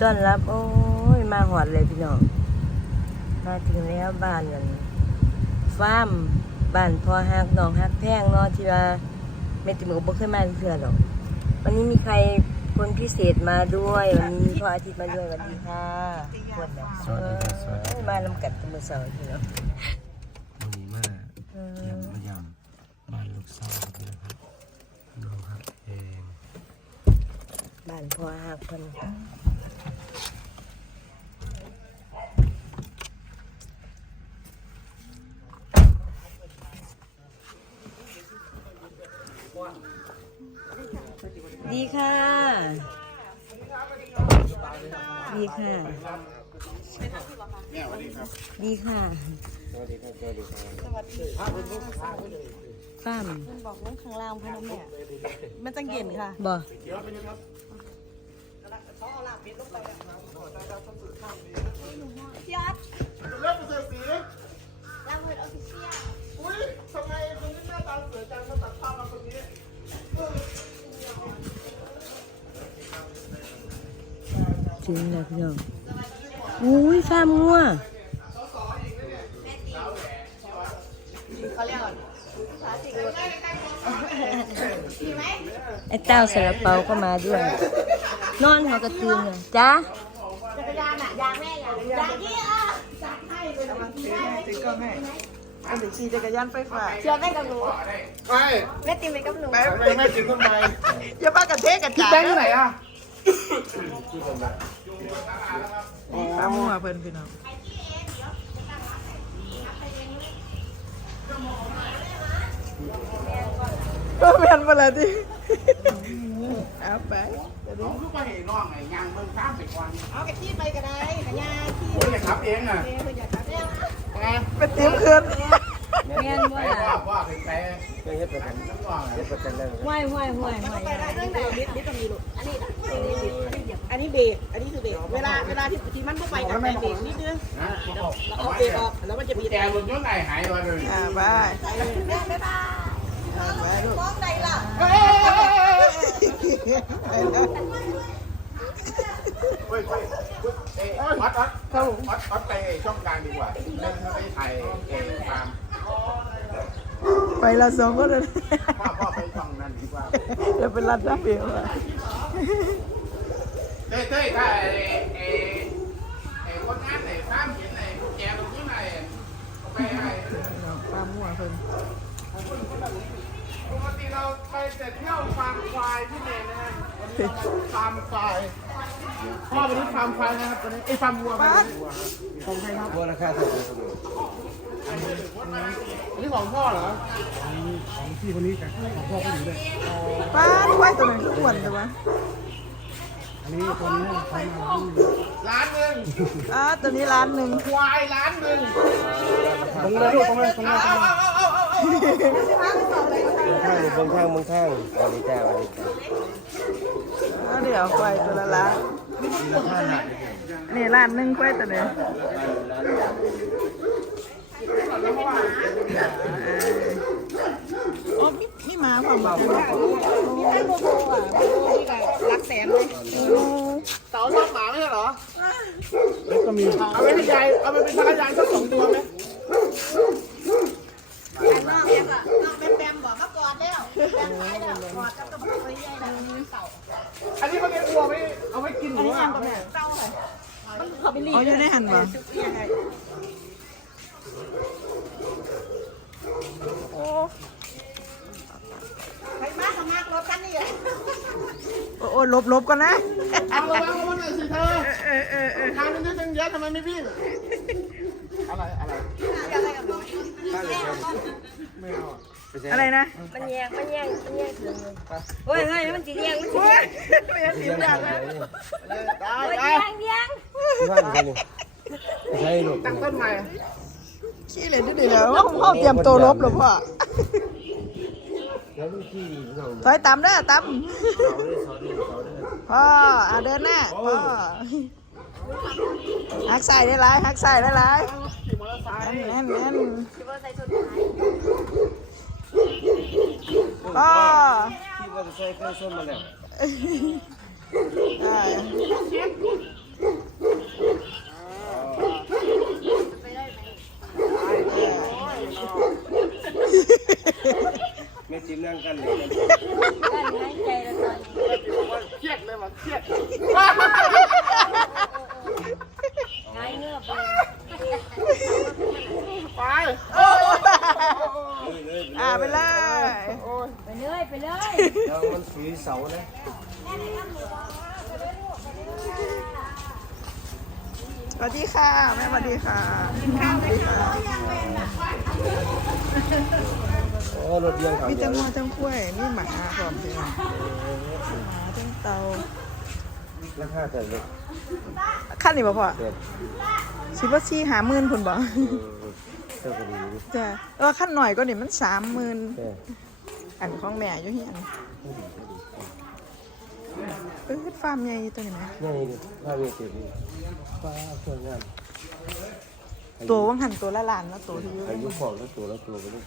ต้อนรับ โอ้ย มาหอดเลยพี่น้อง มาถึงแล้วบ้านนั่นฟาร์มบ้านพอฮักน้องฮักแพงเนาะที่ว่าไม่ติมก็บ่เคยมาเพื่อหรอกวันนี้มีใครคนพิเศษมาด้วย วันนี้มีพ่ออาทิตย์มาด้วยสวัสดีค่ะปวดเนี่ยสวัสดีครับสวัสดีครับเอ้ยมาลำกัดตัวมือเสาร์พี่เนาะวันนี้มาเอเยี่ยมอมายามบ้านลูกสาวครับนะครับน้องครับเองบ้านพอฮักคนดีค่ะ ดีค่ะ ดีค่ะสวัสดีครับสวัสดีครับฟาร์มบอกว่าข้างล่างพ่อน้องแม่มันจังเย็นค่ะบ่พี่ออสเริ่มเสียสีลาเวิร์ดออฟฟิเชียลอุ้ยทำไมคนนี้หน้าตาสวยจังมาตัดภาพมาคน นี้ถึงแล้วพี่น้องอุ้ยฟาร์มงัวเขาเรียกว่าภาษีรถมีไหมไอ้เต้าสาลาเปาก็มาด้วย นอนหัวกระตือนเลยจ้าจักรยานอะยางแม่ยางยางยี่อะจัดให้เลยนะได้ไห มติดกล้องให้อันเด็กขี่จักรยานไฟฟ้าเชื่อแม่กับหนูไปแม่ตีไปกับหนูไปไปแม่จิ๋มทำไมอย่าพากันเทกันพี่จ้าแบงค์ที่ไหนอะตามหัวเพิ่นพี่น้องก็เปลี่ยนไปแล้วดิเอาไปเดี๋ยวน้นี้องลูกไปเห็นน้องไงยางเมืองข้ามไปก่อนเอากระชี้ไปก็ได้ขยาขี้โอ้ยอย่าขับเองอะเพื่อนอยากทำเนี่ยไงไปเตรียมคืนแม่นบ่ล่ะว่าว่าถึงไปไม่ใช่ประกันน้ำว่างไม่ประกันแล้วห้วยห้วยห้วยห้วยไปได้เรื่องไหนลิฟต์ลิฟต์ตรงนี้ลูกอันนี้อันนี้ลิฟต์อันนี้เหยียบอันนี้เบรกอันนี้คือเบรกเวลาเวลาที่ที่มันไม่ไปกับไปเบรกนิดนึงนะแล้วเอาเบรกออกแล้วมันจะบีบแกรถยนต์ไหนหายไปเลยอ่าไปแม่บ๊ายบายไปลูกมองใดล่ะเฮ้ยไปแล้วเฮ้ยเฮ้ยเอ้ยวัดวัดวัดวัดไปช่องกลางดีกว่าเล่นไปถ่ายเองตาม ไปเราสองคนเลยพ่อพ่อไปช่องนั้นดีกว่าเดี๋ยวเป็นรัดน้ำเบรกว่ะเต้ยเต้ยถ้าไอ้ไอ้ไอ้คนงานไหนข้ามเห็นไหนแกตรงนี้ไหนไปไหนตามหัวเพิ่นปกติเราไปแต่เที่ยวฟาร์มควายที่เมนนะฮะวันนี้เรามาฟาร์มควาย พ่อวันนี้ฟาร์มควายนะครับตอนนี้ไอ้ฟาร์มวัวฟาร์มวัวของใครครับบัวราคาเท่าไหร่ครับอันนี้ของพ่อเหรอป้าดไว้ตัวไหนก็อ้วนแต่ว่าล้านหนึ่งอ่าตัวนี้ร้านหนึ่งควายล้านหนึ่งตรงนั้นลูกตรงนั้นตรงนั้นเอาเอาเอาเอาเอาข้างบนข้างบนข้างสวัสดีจ้าสวัสดีจ้าแล้วเดี๋ยวควายตัวละล้าน นี่ร้านหนึ่งค่อยตัวเดียวโอ้มีมีหมาความเบอ ไว้กินหรือว่าเต่าเลยมันเขาไปรีอ๋ออยู่ในหันบ่โอ้ใครมากก็มากรถคันนี้เลยโอ้โอ้ลบลบก่อนนะเอาระวังระวังหน่อยสิเธอเออเออเออทางนี้ตั้งเยอะทำไมไม่วิ่งอะไรอะไรอะไรกับหนูไม่เอา อะไรนะมันแยงมันแยงมันแยงถึงเลยเฮ้ยเฮ้ยมันสิแยงมันสิโอ้ยไม่เห็นสีอย่างนะได้เฮ้ยได้แยงแยงว่างกันนี่ใช่ลูกตั้งต้นใหม่ขี้เลยนี่เดี๋ยวพ่อเตรียมตัวลบแล้วพ่อแล้วลูกที่น้องถอยตามเด้อตามเขาได้สอนเรื่องเขาได้พ่ออะเดินหน้าพ่อหักใส่ได้หลายหักใส่ได้หลายขี่มอเตอร์ไซค์แน่นแน่น ก็ที่ว่าจะใส่ไม่จิ้มนั่งกันเลยกันนั่ใจแล้ตอนนี้เครียดเลยว่ะเครียด ไปเลยไปเลยแล้วมันฝีเสานะสวัสดีค่ะ แม่สวัสดีค่ะสวัสดีค่ะโอ้รถเลี้ยงเขามีเดีจัยวงหวะจังคุ้ยมีหมาพร้อมเลยหมาจังเตาราคาแต่เลยขั้นนี่บ่พ่อเด็ดสิบ่ชี้หาหมื่นพุ่นบ่เจ้าก็ดีดิจ้ะแต่ว่าขั้นหน่อยก็นี่มันสามหมื่นแต่ อันของแม่อยู่เฮียนเออฟาร์มใหญ่ตัวนี้ไหมง่ายดิถ้ามีเศษดีฟ้าสวยงามตัวว่างหันตัวละล้านแล้วตัวที่อยู่อายุของแล้วตัวแล้วตัวไปเลย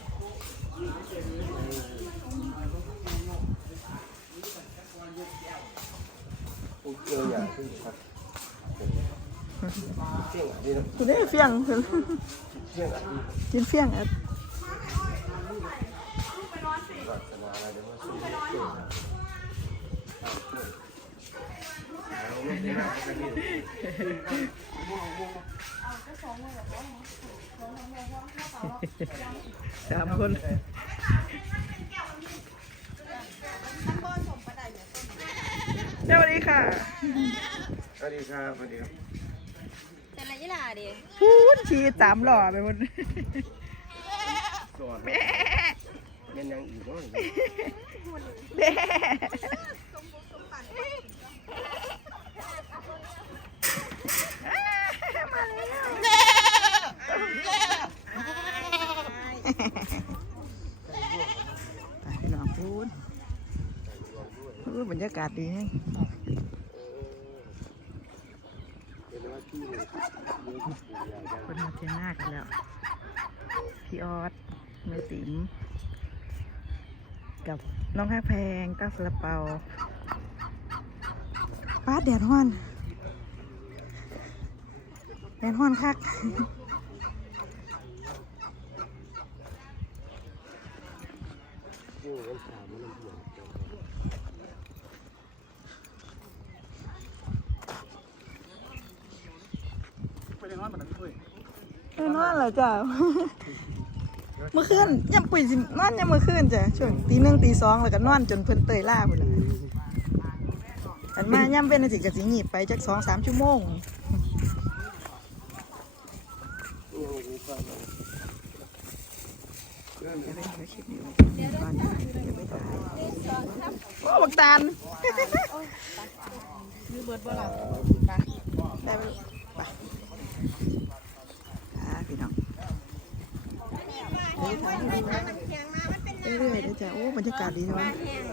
เจออย่างที่ครับเสี่ยงดีนะตัวนี้เฟี้ยงเสี่ยงอะกินเฟี้ยงอะ วัฒนาอะไรเดี๋ยวมาสู้สามคนสวัสดีค่ะสวัสดีครับสวัสดีครับเป็นอะไรยี่หล่าดิพูดชีสามหล่อไปหมดสวัสดีแม่ เป็นยังอีกบ้างแม่มาแล้วพี่น้องพูดพูดบรรยากาศดีแฮงคนมาเทียงหน้ากันแล้ว พี่ออสแม่ติ๋ม กับน้องแพ้แพงกับสละเปาป้าดแดดห้อนแดดห้อนคักไปเรียนร้อนมาหน่อยพี่ปุ้ยแดดห้อนเหรอจ้าเมื่อคืนยังปุ๋ยสินอนยังเมื่อคืนจ้ะช่วงตีหนึ่งตีสองแล้วก็นอนจนเพิ่นเตยล่าพุ่นละอันมาย่ำเป็นสิกับสิหยีบไปจักสองสามชั่วโมงโอ้บักตาลยืเบิดบ่ล่ะไปได้ไปลูกไปอ่าพี่น้อง เรื่อยๆเด้อจ้ะโอ้บรรยากาศดีใช่ไหมแห้ง